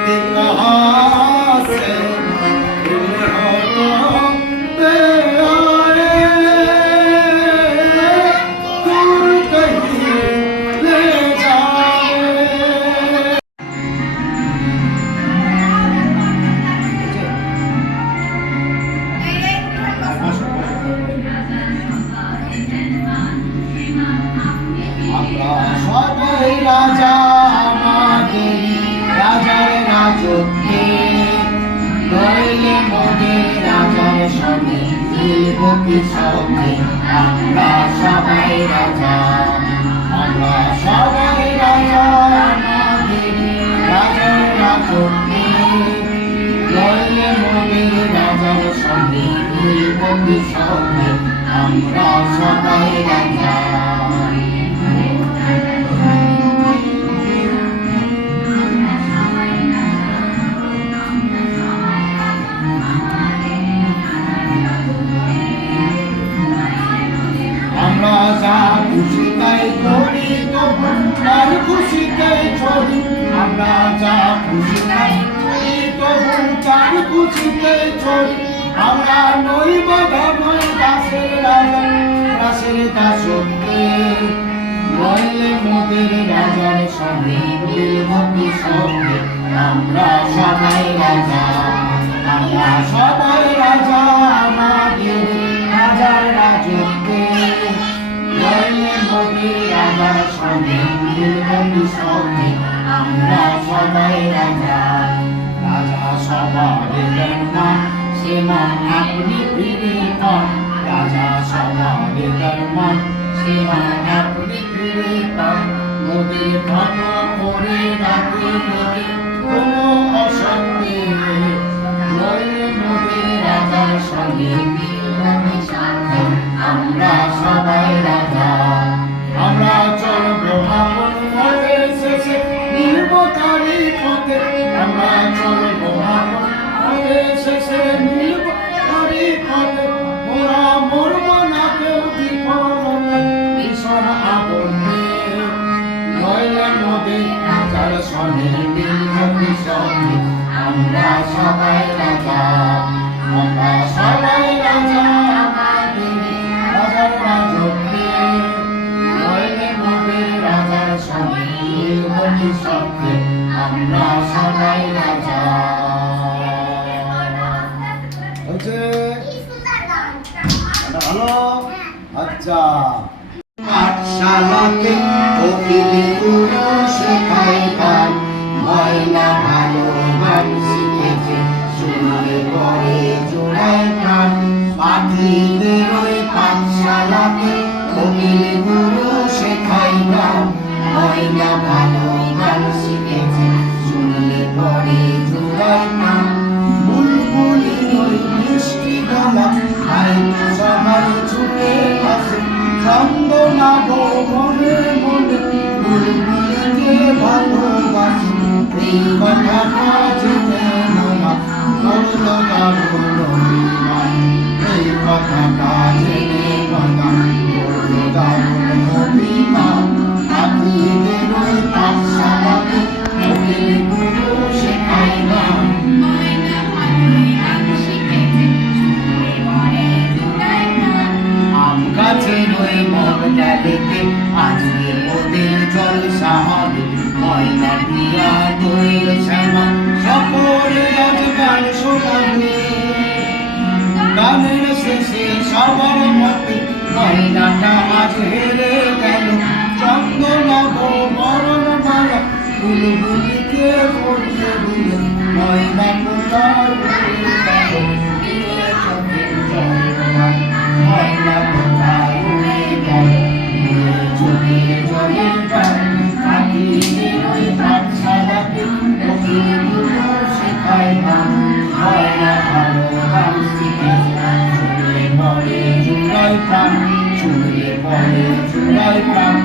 मिलती कहाँ से दिल हो तो बेआए दूर कहीं ले जाए। আমরা সবাই রাজা আমাদের রাজার রাজত্বে নইলে মোদের রাজার সঙ্গে মিলব কি সঙ্গে। আমরা সবাই রাজা, আমরা সবাই রাজা আমাদের রাজার রাজত্বে নইলে মোদের রাজার সঙ্গে মিলব কি সঙ্গে। আমরা সবাই রাজা। আমরা যা খুশি তাই করি তবু তার খুশিতেই চলি। আমরা যা খুশি তাই করি তবু তার খুশিতেই চলি। আমরা নই বাধা নই দাসের রাজা দাসের দাসত্বে নইলে মোদের রাজার সঙ্গে মিলব কি সঙ্গে। আমরা সবাই রাজা, আমরা সবাই রাজা আমাদের রাজার রাজত্বে নইলে মোদের রাজার সঙ্গে মিলব কি সঙ্গে। আমরা সবাই রাজা। রাজা সবার ধর্মা সে মন আপনি ফিরে পান। রাজা সবার ধর্মা সে মন আপনি ফিরে পান। মোদের ধন করে রাখে মোদের কোনো অশান্তি নইলে মোদের রাজার সঙ্গে মিলব কি সঙ্গে। আমরা সবাই রাজা। আমরা চলবো আপন পথে শেষে মিলব তারই পথে। আমরা চলবো আপন পথে শেষে মিলব তারই পথে। মোরা মরব না কেউ বিপদে ভীষণ আবদ্ধে নইলে মোদের রাজার সঙ্গে মিলব কি সঙ্গে। আমরা সবাই রাজা, আমরা সবাই রাজা আমাদের রাজার রাজত্বে নইলে মোদের রাজার সঙ্গে মিলব কি সঙ্গে। আমরা সবাই রাজা। হচ্ছে ভালো। আচ্ছা, পাঠশালাতে কোকিল গুরু শেখায় গান। ময়না ভালো গান শিখেছে শুনলে পরে জোড়ায় প্রাণ। পাখিদের ওই পাঠশালাতে কোকিল গুরু শেখায় গান। ময়না ভালো গান শিখেছে শুনলে পরে জোড়ায় প্রাণ। বুলবুলির ওই মিষ্টি গলা খাই সবার ছুটে আসে। ছন্দ না গো মনে মনে বুলবুলিকে ভালোবাসি। এই কথাটা জেনে মামা করল দারুণ অভিমান। এই কথাটা জেনে মামা করল দারুণ অভিমান। পাখিদের ওই পাঠশালাতে কোকিল গুরু শেখায় গান। আম গাছের ওই মগডালেতে আজকে ওদের জলসা হবে। ময়না টিয়া দোয়েল শ্যামা সকলে আজ গান শোনাবে। গানের শেষে সবার মতে ময়নাটা আজ হেরে গেল। চন্দনা গো মরণ মালা বুলবুলিকে পড়িয়ে দিল। ময়না কোথায় উড়ে গেল দিলে চোখের জল। ময়না কোথায় উড়ে গেল দিলে চোখের জলের প্রাণ। পাখিদের ওই পাঠশালাতে কোকিল গুরু শেখায় গান। ময়না ভালো গান শিখেছে শুনলে পরে জোড়ায় প্রাণ। শুনলে পরে জোড়ায় প্রাণ।